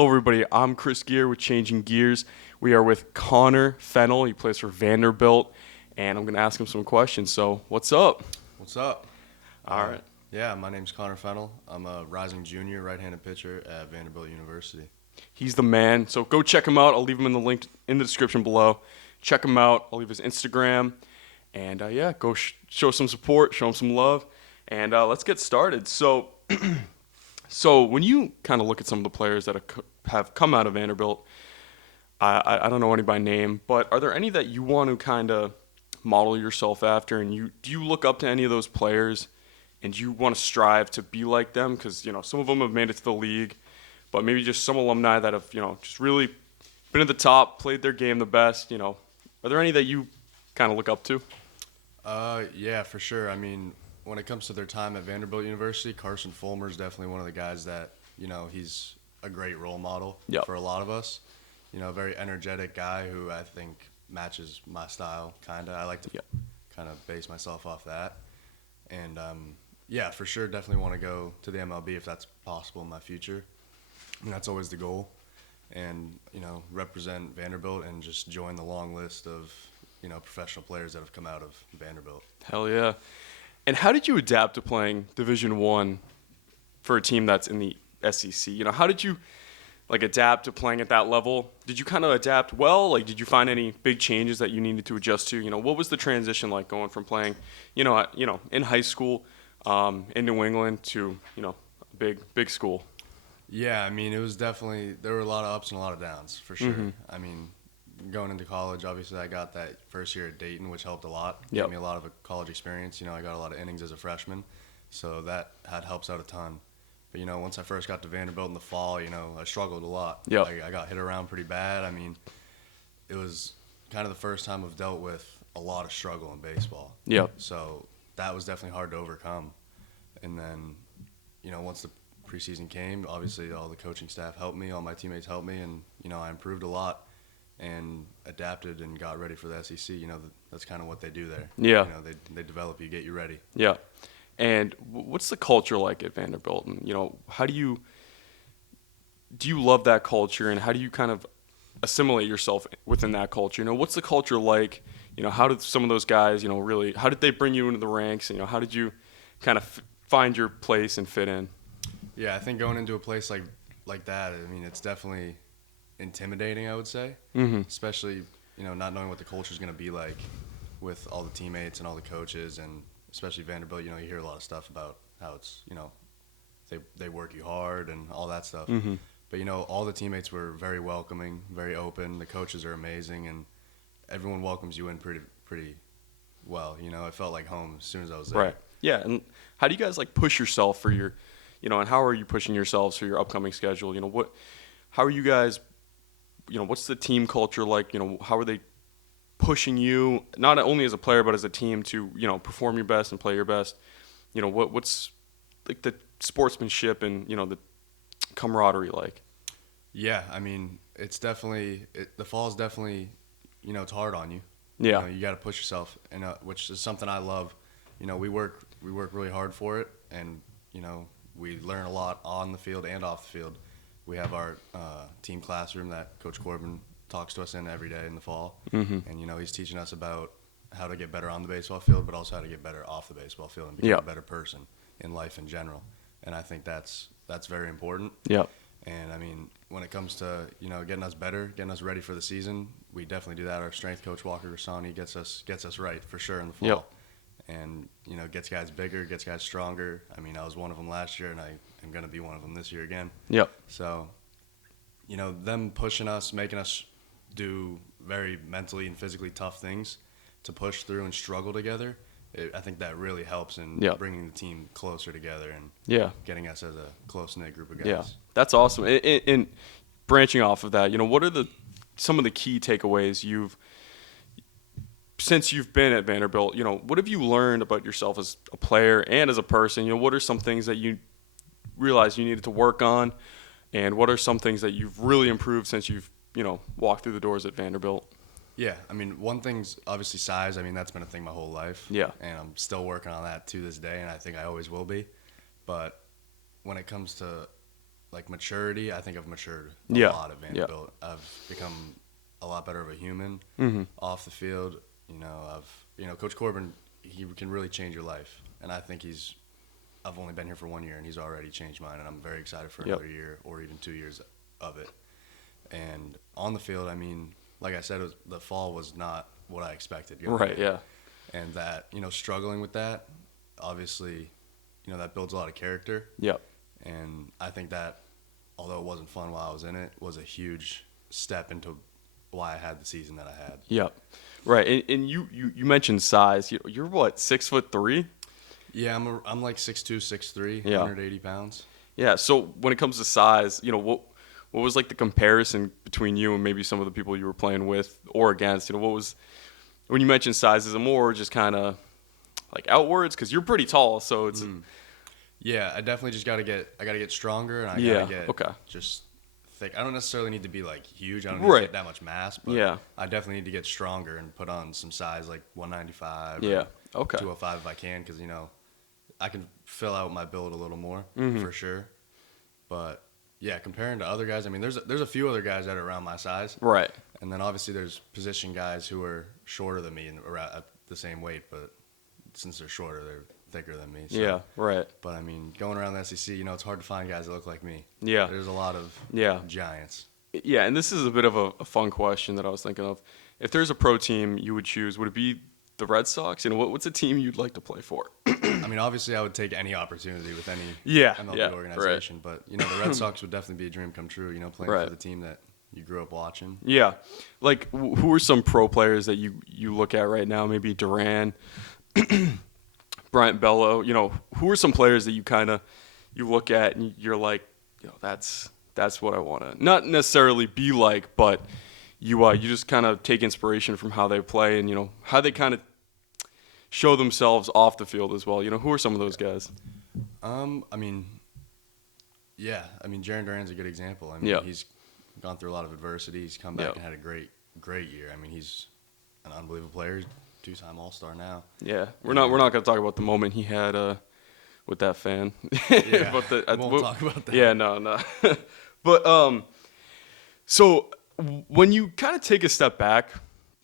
Hello, everybody. I'm Chris Gear with Changing Gears. We are with Connor Fennell. He plays for Vanderbilt, and I'm going to ask him some questions. So, what's up? What's up? All right. Yeah, my name's Connor Fennell. I'm a rising junior right-handed pitcher at Vanderbilt University. He's the man. So, go check him out. I'll leave him in the link in the description below. Check him out. I'll leave his Instagram. And, yeah, go show some support, show him some love. And let's get started. So when you kind of look at some of the players that have come out of Vanderbilt, I don't know any by name, but are there any that you want to kind of model yourself after? And do you look up to any of those players, and you want to strive to be like them? Because some of them have made it to the league, but maybe just some alumni that have just really been at the top, played their game the best. Are there any that you kind of look up to? Yeah, for sure. I mean, when it comes to their time at Vanderbilt University, Carson Fulmer is definitely one of the guys that, he's a great role model for a lot of us. Very energetic guy who I think matches my style, kind of. I like to kind of base myself off that. And, yeah, for sure, definitely want to go to the MLB if that's possible in my future. I mean, that's always the goal. And, represent Vanderbilt and just join the long list of, professional players that have come out of Vanderbilt. Hell yeah. And how did you adapt to playing Division I for a team that's in the SEC? How did you adapt to playing at that level? Did you kind of adapt well? Did you find any big changes that you needed to adjust to? What was the transition like going from playing, in high school, in New England to, a big school? Yeah, I mean, it was definitely, there were a lot of ups and a lot of downs, for sure. Mm-hmm. I mean, going into college, obviously I got that first year at Dayton, which helped a lot. Yep. Gave me a lot of a college experience. I got a lot of innings as a freshman, so that helps out a ton. But, once I first got to Vanderbilt in the fall, I struggled a lot. Yep. I got hit around pretty bad. I mean, it was kind of the first time I've dealt with a lot of struggle in baseball. Yep. So that was definitely hard to overcome. And then, once the preseason came, obviously all the coaching staff helped me, all my teammates helped me, and, I improved a lot and adapted and got ready for the SEC. That's kind of what they do there. Yeah. They develop you, get you ready. Yeah. And what's the culture like at Vanderbilt? And, how do you love that culture, and how do you kind of assimilate yourself within that culture? What's the culture like? How did some of those guys, really, how did they bring you into the ranks? And, how did you kind of find your place and fit in? Yeah, I think going into a place like that, I mean, it's definitely intimidating, I would say, especially, not knowing what the culture is going to be like with all the teammates and all the coaches, and especially Vanderbilt, you hear a lot of stuff about how it's, they work you hard and all that stuff. Mm-hmm. But, all the teammates were very welcoming, very open. The coaches are amazing, and everyone welcomes you in pretty well. It felt like home as soon as I was there. Right. Yeah. And how do you guys push yourself for your, and how are you pushing yourselves for your upcoming schedule? How are you guys, what's the team culture like? How are they pushing you, not only as a player, but as a team to, perform your best and play your best? What's the sportsmanship and, the camaraderie like? Yeah, I mean, it's definitely the fall is definitely, it's hard on you. Yeah. You got to push yourself, and which is something I love. We work really hard for it, and we learn a lot on the field and off the field. We have our team classroom that Coach Corbin talks to us in every day in the fall, and he's teaching us about how to get better on the baseball field, but also how to get better off the baseball field and become a better person in life in general. And I think that's very important. Yeah. And I mean, when it comes to getting us better, getting us ready for the season, we definitely do that. Our strength coach Walker Rassani gets us right for sure in the fall. Yep. And gets guys bigger, gets guys stronger. I mean, I was one of them last year, and I am going to be one of them this year again. Yep. So, them pushing us, making us do very mentally and physically tough things to push through and struggle together, I think that really helps in bringing the team closer together and getting us as a close-knit group of guys. Yeah, that's awesome. And branching off of that, what are some of the key takeaways since you've been at Vanderbilt? What have you learned about yourself as a player and as a person? What are some things that you realized you needed to work on, and what are some things that you've really improved since you've walked through the doors at Vanderbilt? Yeah, I mean, one thing's obviously size. I mean, that's been a thing my whole life. Yeah. And I'm still working on that to this day, and I think I always will be. But when it comes to like maturity, I think I've matured a lot at Vanderbilt. I've become a lot better of a human off the field. Coach Corbin, he can really change your life, and I think I've only been here for 1 year, and he's already changed mine, and I'm very excited for another year or even 2 years of it. And on the field, I mean, like I said, the fall was not what I expected. Right, yeah. And that, struggling with that, obviously, that builds a lot of character. Yep. And I think that, although it wasn't fun while I was in it, was a huge step into why I had the season that I had. Yep. Right. And you mentioned size. You're what, 6'3"? Yeah, I'm like 6'2", 6'3", 180 pounds. Yeah. So when it comes to size, what was like the comparison between you and maybe some of the people you were playing with or against? What was, when you mentioned size, is it more just kind of like outwards? Because you're pretty tall, so it's. Yeah, I definitely just gotta get stronger, and I gotta get just thick. I don't necessarily need to be like huge. I don't need to get that much mass, but I definitely need to get stronger and put on some size like 195. 205 if I can, because I can fill out my build a little more for sure. But yeah, comparing to other guys, I mean, there's a few other guys that are around my size, right? And then obviously there's position guys who are shorter than me and around at the same weight, but since they're shorter, they're thicker than me. So. Yeah, right. But I mean, going around the SEC, it's hard to find guys that look like me. Yeah. There's a lot of giants. Yeah, and this is a bit of a fun question that I was thinking of. If there's a pro team you would choose, would it be the Red Sox? What's a team you'd like to play for? I mean, obviously, I would take any opportunity with any MLB organization, but the Red Sox would definitely be a dream come true. Playing for the team that you grew up watching. Yeah, like who are some pro players that you look at right now? Maybe Duran, Bryant Bello. Who are some players that you look at and you're like, that's what I want to not necessarily be like, but you just kind of take inspiration from how they play and how they kind of show themselves off the field as well. Who are some of those guys? I mean, Jarren Duran's a good example. I mean, he's gone through a lot of adversity. He's come back and had a great year. I mean, he's an unbelievable player. 2-time All-Star now. Yeah, we're not going to talk about the moment he had with that fan. Yeah, won't talk about that. Yeah, no. But so when you kind of take a step back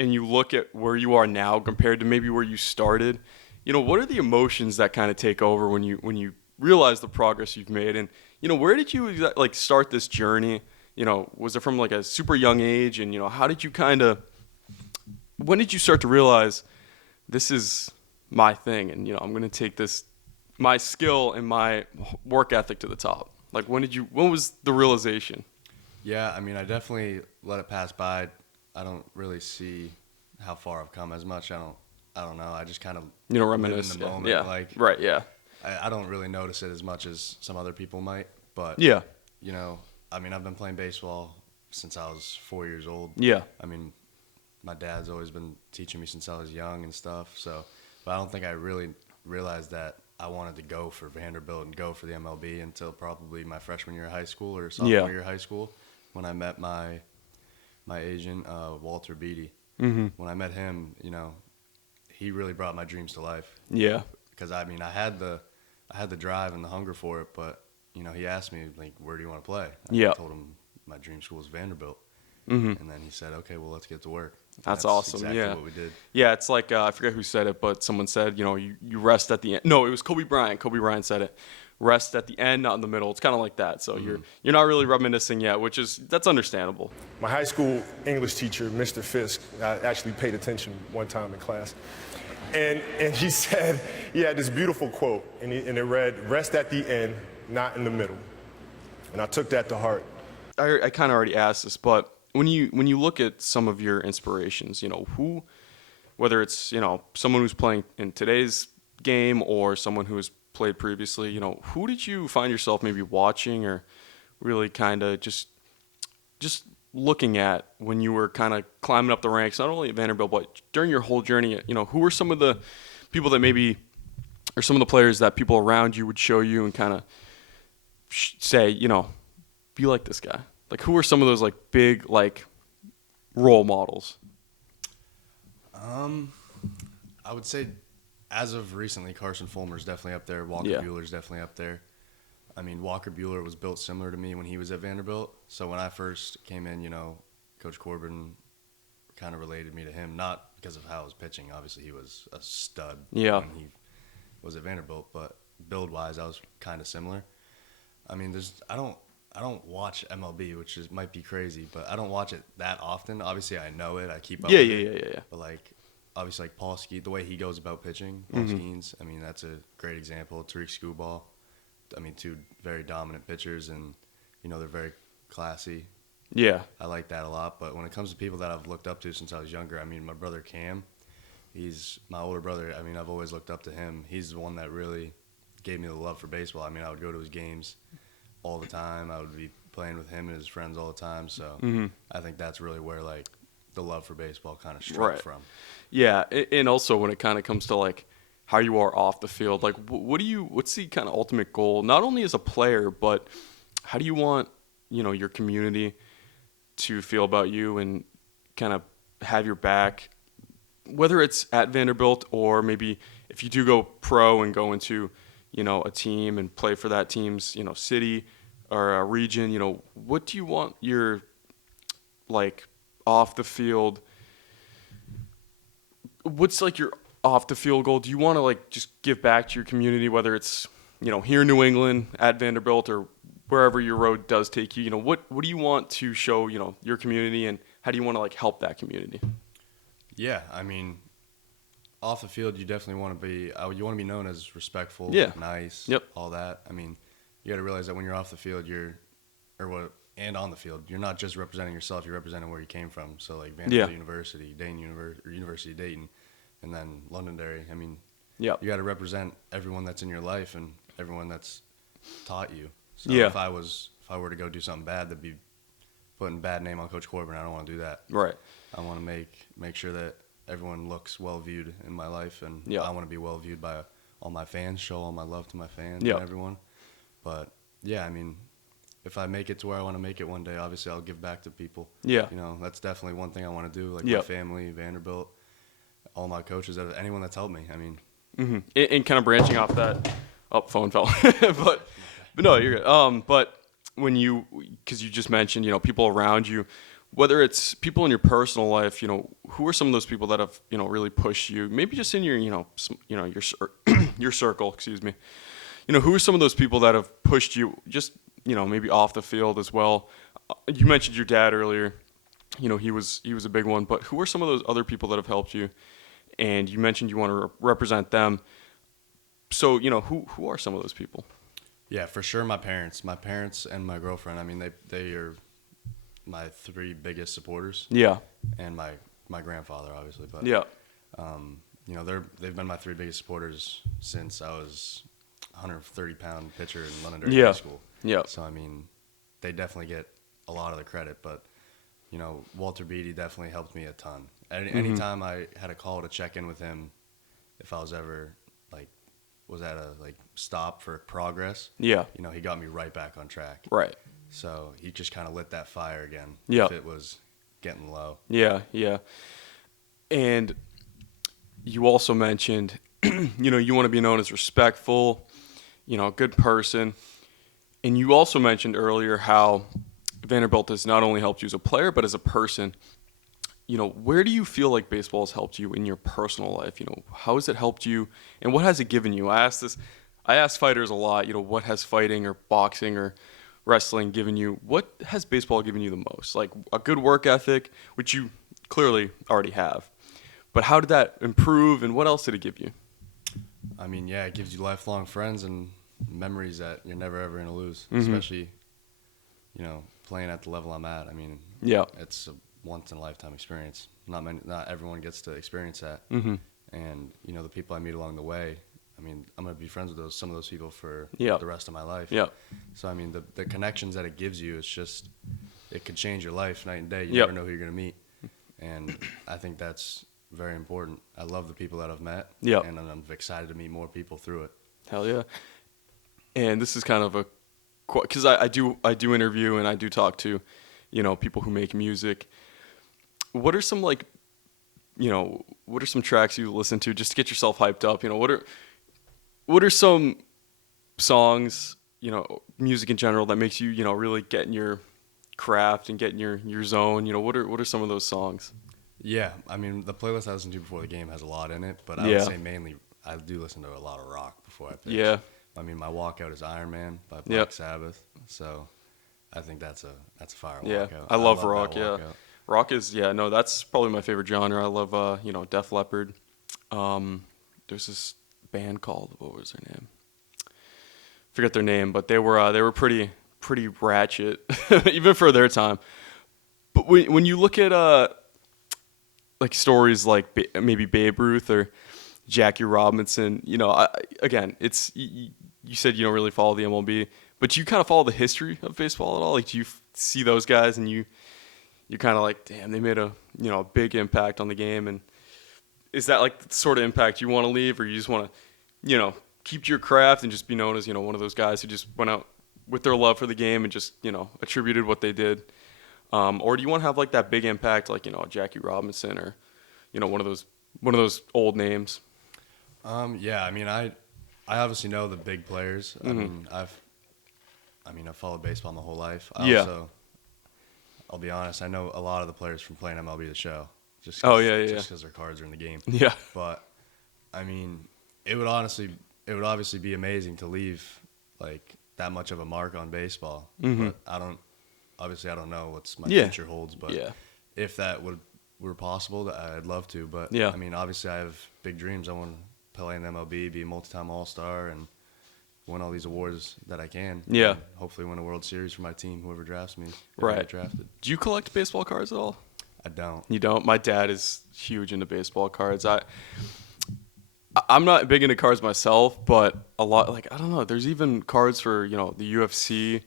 and you look at where you are now compared to maybe where you started, what are the emotions that kind of take over when you realize the progress you've made, and where did you like start this journey? Was it from like a super young age, and how did you when did you start to realize this is my thing, and I'm going to take my skill and my work ethic to the top? Like when was the realization? Yeah, I mean, I definitely let it pass by. I don't really see how far I've come as much. I don't know. I just kind of reminisce in the moment. Yeah. Like, right. Yeah. I don't really notice it as much as some other people might. But I mean, I've been playing baseball since I was 4 years old. Yeah. I mean, my dad's always been teaching me since I was young and stuff. So, but I don't think I really realized that I wanted to go for Vanderbilt and go for the MLB until probably my freshman year of high school or sophomore year of high school, when I met my agent, Walter Beatty. Mm-hmm. When I met him, he really brought my dreams to life. Yeah. Because I mean, I had the drive and the hunger for it, but he asked me like, where do you want to play? I told him my dream school is Vanderbilt. Mm-hmm. And then he said, okay, well, let's get to work. That's awesome. Exactly what we did. Yeah, it's like I forget who said it, but someone said, you rest at the end. No, it was Kobe Bryant. Kobe Bryant said it. Rest at the end, not in the middle. It's kind of like that. So you're not really reminiscing yet, that's understandable. My high school English teacher, Mr. Fisk, I actually paid attention one time in class, and he said he had this beautiful quote, and it read, "Rest at the end, not in the middle," and I took that to heart. I kind of already asked this, but when you look at some of your inspirations, who, whether it's someone who's playing in today's game or someone who has played previously, who did you find yourself maybe watching or really kind of just looking at when you were kind of climbing up the ranks, not only at Vanderbilt but during your whole journey? Who were some of the people that maybe, or some of the players that people around you would show you and kind of say, be like this guy? Like, who are some of those like big like role models? I would say, as of recently, Carson Fulmer's definitely up there. Walker Buehler's definitely up there. I mean, Walker Buehler was built similar to me when he was at Vanderbilt. So when I first came in, Coach Corbin kind of related me to him, not because of how I was pitching. Obviously, he was a stud when he was at Vanderbilt, but build-wise, I was kind of similar. I mean, I don't watch MLB, which might be crazy, but I don't watch it that often. Obviously, I know it. I keep up with it. Yeah. But, like, obviously, like Paul Skeens, the way he goes about pitching, Paul Skeens, I mean, that's a great example. Tariq Skubal, I mean, two very dominant pitchers, and, they're very classy. Yeah. I like that a lot. But when it comes to people that I've looked up to since I was younger, I mean, my brother Cam, he's my older brother. I mean, I've always looked up to him. He's the one that really gave me the love for baseball. I mean, I would go to his games all the time. I would be playing with him and his friends all the time. So I think that's really where, like, the love for baseball kind of struck from. Yeah, and also when it kind of comes to, like, how you are off the field, like, what's the kind of ultimate goal, not only as a player, but how do you want, your community to feel about you and kind of have your back, whether it's at Vanderbilt or maybe if you do go pro and go into, a team and play for that team's, city or a region, what do you want your, like, off the field, what's like your off the field goal? Do you want to, like, just give back to your community, whether it's, here in New England at Vanderbilt or wherever your road does take you? What do you want to show, your community, and how do you want to, like, help that community? Yeah, I mean, off the field, you definitely want to be known as respectful, nice, all that. I mean, you got to realize that when you're off the field, and on the field, you're not just representing yourself, you're representing where you came from. So, like, Vanderbilt University, University of Dayton, and then Londonderry. I mean, you got to represent everyone that's in your life and everyone that's taught you. So if I were to go do something bad, that'd be putting bad name on Coach Corbin. I don't want to do that. Right. I want to make sure that everyone looks well viewed in my life, and I want to be well viewed by all my fans, show all my love to my fans and everyone. But I mean, if I make it to where I want to make it one day, obviously I'll give back to people. Yeah. That's definitely one thing I want to do, like my family, Vanderbilt, all my coaches, anyone that's helped me. I mean. And kind of branching off that, phone fell. but no, you're good. But because you just mentioned, people around you, whether it's people in your personal life, who are some of those people that have, really pushed you? Maybe just in your, your circle, excuse me. Who are some of those people that have pushed you just, maybe off the field as well? You mentioned your dad earlier. He was a big one. But who are some of those other people that have helped you? And you mentioned you want to represent them. So, who are some of those people? Yeah, for sure, my parents and my girlfriend. I mean, they are my three biggest supporters. Yeah. And my grandfather, obviously. But they've been my three biggest supporters since I was 130-pound pitcher in Londonderry High School. Yeah. So, I mean, they definitely get a lot of the credit. But, Walter Beatty definitely helped me a ton. Anytime I had a call to check in with him, if I was ever, was at a, stop for progress, he got me right back on track. Right. So he just kind of lit that fire again if it was getting low. Yeah. And you also mentioned, you want to be known as respectful, a good person. And you also mentioned earlier how Vanderbilt has not only helped you as a player, but as a person. Where do you feel like baseball has helped you in your personal life? How has it helped you, and what has it given you? I ask fighters a lot, what has fighting or boxing or wrestling given you? What has baseball given you the most? Like a good work ethic, which you clearly already have. But how did that improve, and what else did it give you? I mean, it gives you lifelong friends and memories that you're never ever going to lose, especially, playing at the level I'm at. I mean, it's a once-in-a-lifetime experience. Not everyone gets to experience that. And, the people I meet along the way, I mean, I'm going to be friends with some of those people for the rest of my life. So, I mean, the connections that it gives you, it could change your life night and day. You never know who you're going to meet. And I think that's very important. I love the people that I've met. And I'm excited to meet more people through it. Hell yeah. And this is kind of because I do interview and I do talk to, people who make music. What are some what are some tracks you listen to just to get yourself hyped up? What are some songs, music in general that makes you, really get in your craft and get in your zone? What are some of those songs? Yeah, I mean, the playlist I listen to before the game has a lot in it, but I Yeah. would say mainly I do listen to a lot of rock before I pitch. Yeah. I mean, my walkout is Iron Man by Black Yep. Sabbath, so I think that's a fire Yeah, walkout. I love that rock. Yeah, walkout. rock is that's probably my favorite genre. I love Def Leppard. There's this band called, what was their name? Forget their name, but they were pretty ratchet even for their time. But when you look at like stories like maybe Babe Ruth or Jackie Robinson, again, it's you said you don't really follow the MLB, but do you kind of follow the history of baseball at all? Like, do you see those guys and you're kind of like, damn, they made a big impact on the game? And is that like the sort of impact you want to leave, or you just want to keep to your craft and just be known as one of those guys who just went out with their love for the game and just attributed what they did? Or do you want to have like that big impact, like Jackie Robinson or one of those old names? Yeah, I mean, I obviously know the big players. Mm-hmm. I've followed baseball my whole life. I'll be honest, I know a lot of the players from playing MLB The Show. Just because their cards are in the game. Yeah. But I mean, it would obviously be amazing to leave like that much of a mark on baseball. Mm-hmm. But I don't know what my Yeah. future holds. But Yeah. if that were possible, I'd love to. But Yeah. I mean, obviously, I have big dreams. I want to play in the MLB, be a multi-time All-Star, and win all these awards that I can. Yeah. And hopefully win a World Series for my team, whoever drafts me. If Right. I get drafted. Do you collect baseball cards at all? I don't. You don't? My dad is huge into baseball cards. I'm not big into cards myself, but a lot, like, I don't know, there's even cards for, the UFC,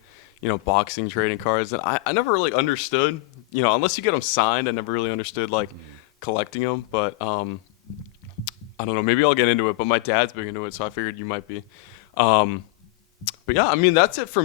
boxing trading cards. And I never really understood, unless you get them signed, I never really understood, like, collecting them. But I don't know, maybe I'll get into it. But my dad's big into it, so I figured you might be. But yeah, I mean, that's it for